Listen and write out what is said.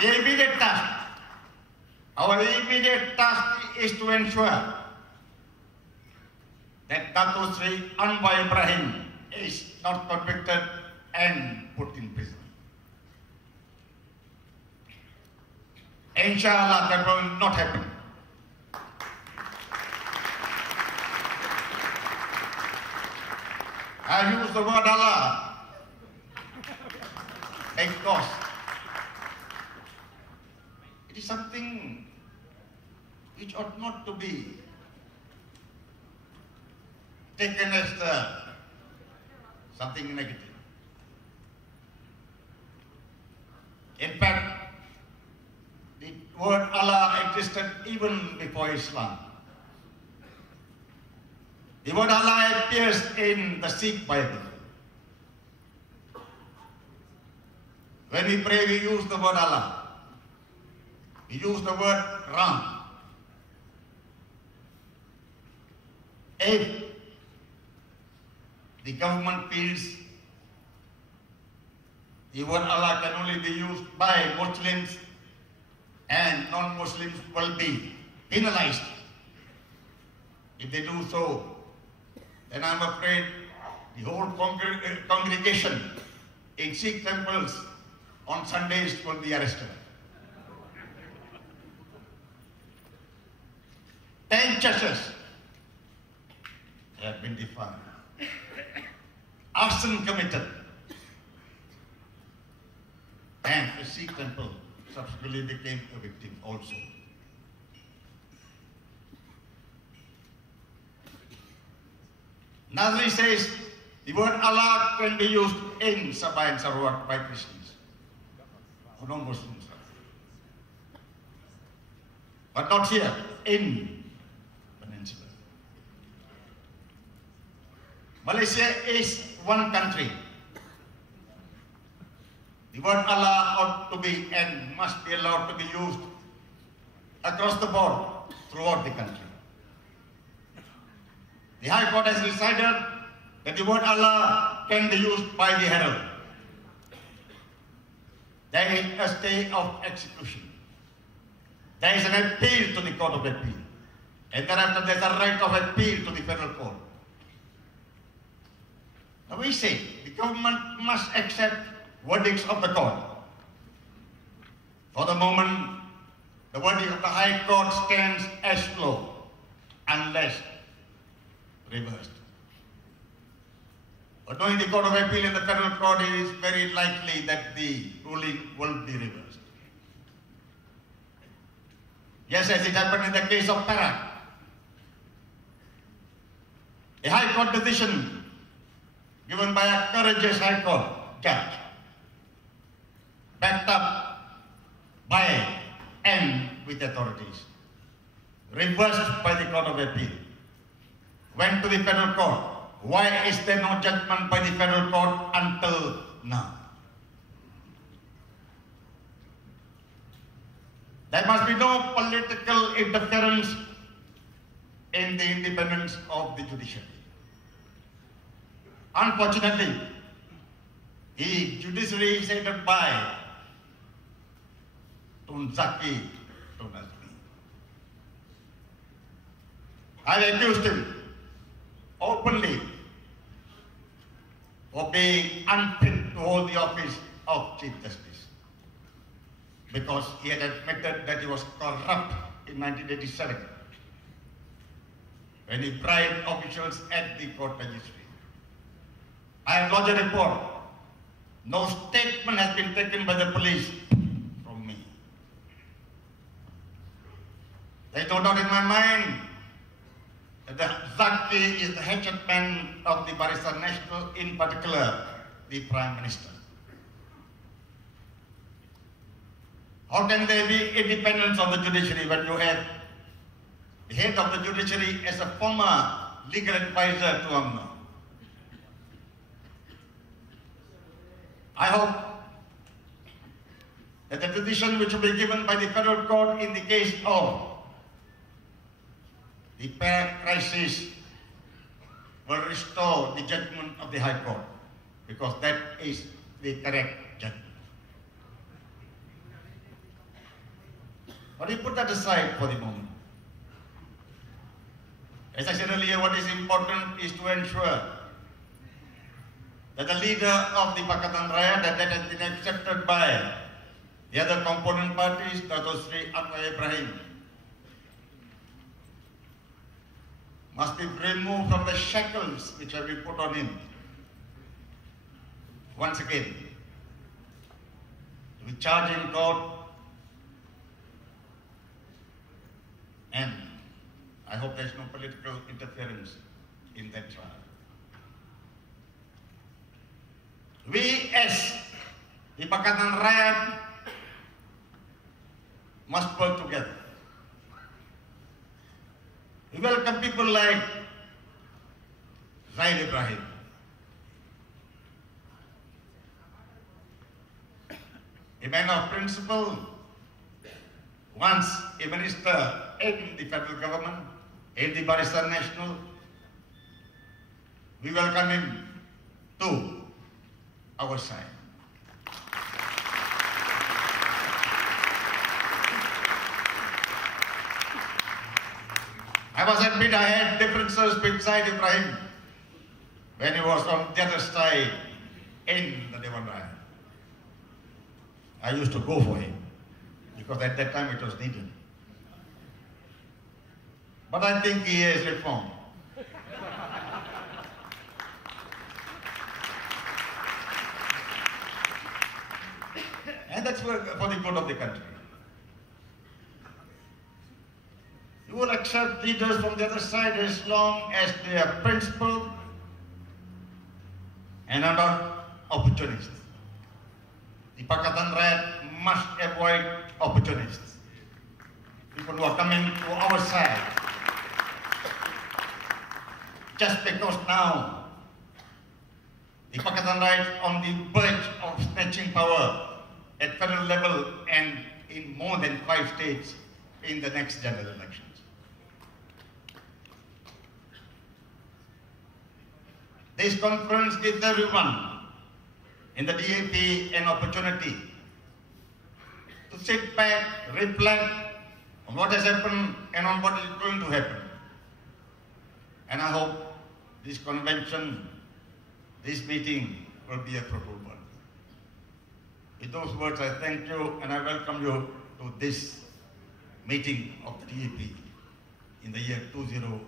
The immediate task, our immediate task is to ensure that Dato Sri Anwar Ibrahim is not convicted and put in prison. Inshallah, that will not happen. I use the word Allah because it is something which ought not to be taken as something negative. In fact, the word Allah existed even before Islam. The word Allah appears in the Sikh Bible. When we pray, we use the word Allah. We use the word Ram. If the government feels the word Allah can only be used by Muslims and non-Muslims will be penalized if they do so, then I'm afraid the whole congregation in Sikh temples on Sundays will be arrested. 10 churches have been defiled. Arson committed. And a Sikh temple subsequently became a victim also. Nazri says the word Allah can be used in Sabah and Sarawak by Christians or non-Muslims, but not here in Peninsula. Malaysia is one country. The word Allah ought to be and must be allowed to be used across the board throughout the country. The High Court has decided that the word Allah can be used by the herald. There is a stay of execution. There is an appeal to the Court of Appeal. And thereafter there is a right of appeal to the Federal Court. Now we say the government must accept verdicts of the court. For the moment, the verdict of the High Court stands as law unless reversed. But knowing the Court of Appeal and the Federal Court, it is very likely that the ruling will be reversed. Yes, as it happened in the case of Perak. A High Court decision given by a courageous High Court judge, backed up by and with authorities, reversed by the Court of Appeal, went to the Federal Court. Why is there no judgment by the Federal Court until now? There must be no political interference in the independence of the judiciary. Unfortunately, the judiciary is headed by Tun Zaki Tun Azmi. I accused him openly of being unfit to hold the office of Chief Justice because he had admitted that he was corrupt in 1987 when he bribed officials at the court registry. I have lodged a report. No statement has been taken by the police from me. There is no doubt in my mind that Zaki is the hatchet man of the Barisan Nasional, in particular the Prime Minister. How can there be independence of the judiciary when you have the head of the judiciary as a former legal advisor to UMNO? I hope that the decision which will be given by the Federal Court in the case of the Perak crisis will restore the judgment of the High Court, because that is the correct judgment. But you put that aside for the moment. As I said earlier, what is important is to ensure that the leader of the Pakatan Raya, that has been accepted by the other component parties, Dato Sri Anwar Ibrahim, must be removed from the shackles which have been put on him. Once again, to be charged in court, and I hope there is no political interference in that trial. We as the Pakatan Raya must work together. We welcome people like Zaid Ibrahim, a man of principle, once a minister in the federal government, in the Barisan National. We welcome him to our side. I must admit I had differences with Zaid Ibrahim when he was on the other side in the Dewan Raya. I used to go for him because at that time it was needed. But I think he has reformed. And that's for the good of the country. You will accept leaders from the other side as long as they are principled and are not opportunists. The Pakatan Raya must avoid opportunists. People who are coming to our side just because now the Pakatan Raya is on the verge of snatching power at federal level and in more than 5 states in the next general elections. This conference gives everyone in the DAP an opportunity to sit back, reflect on what has happened and on what is going to happen. And I hope this convention, this meeting will be a fruitful one. With those words, I thank you and I welcome you to this meeting of the DAP in the year 2010.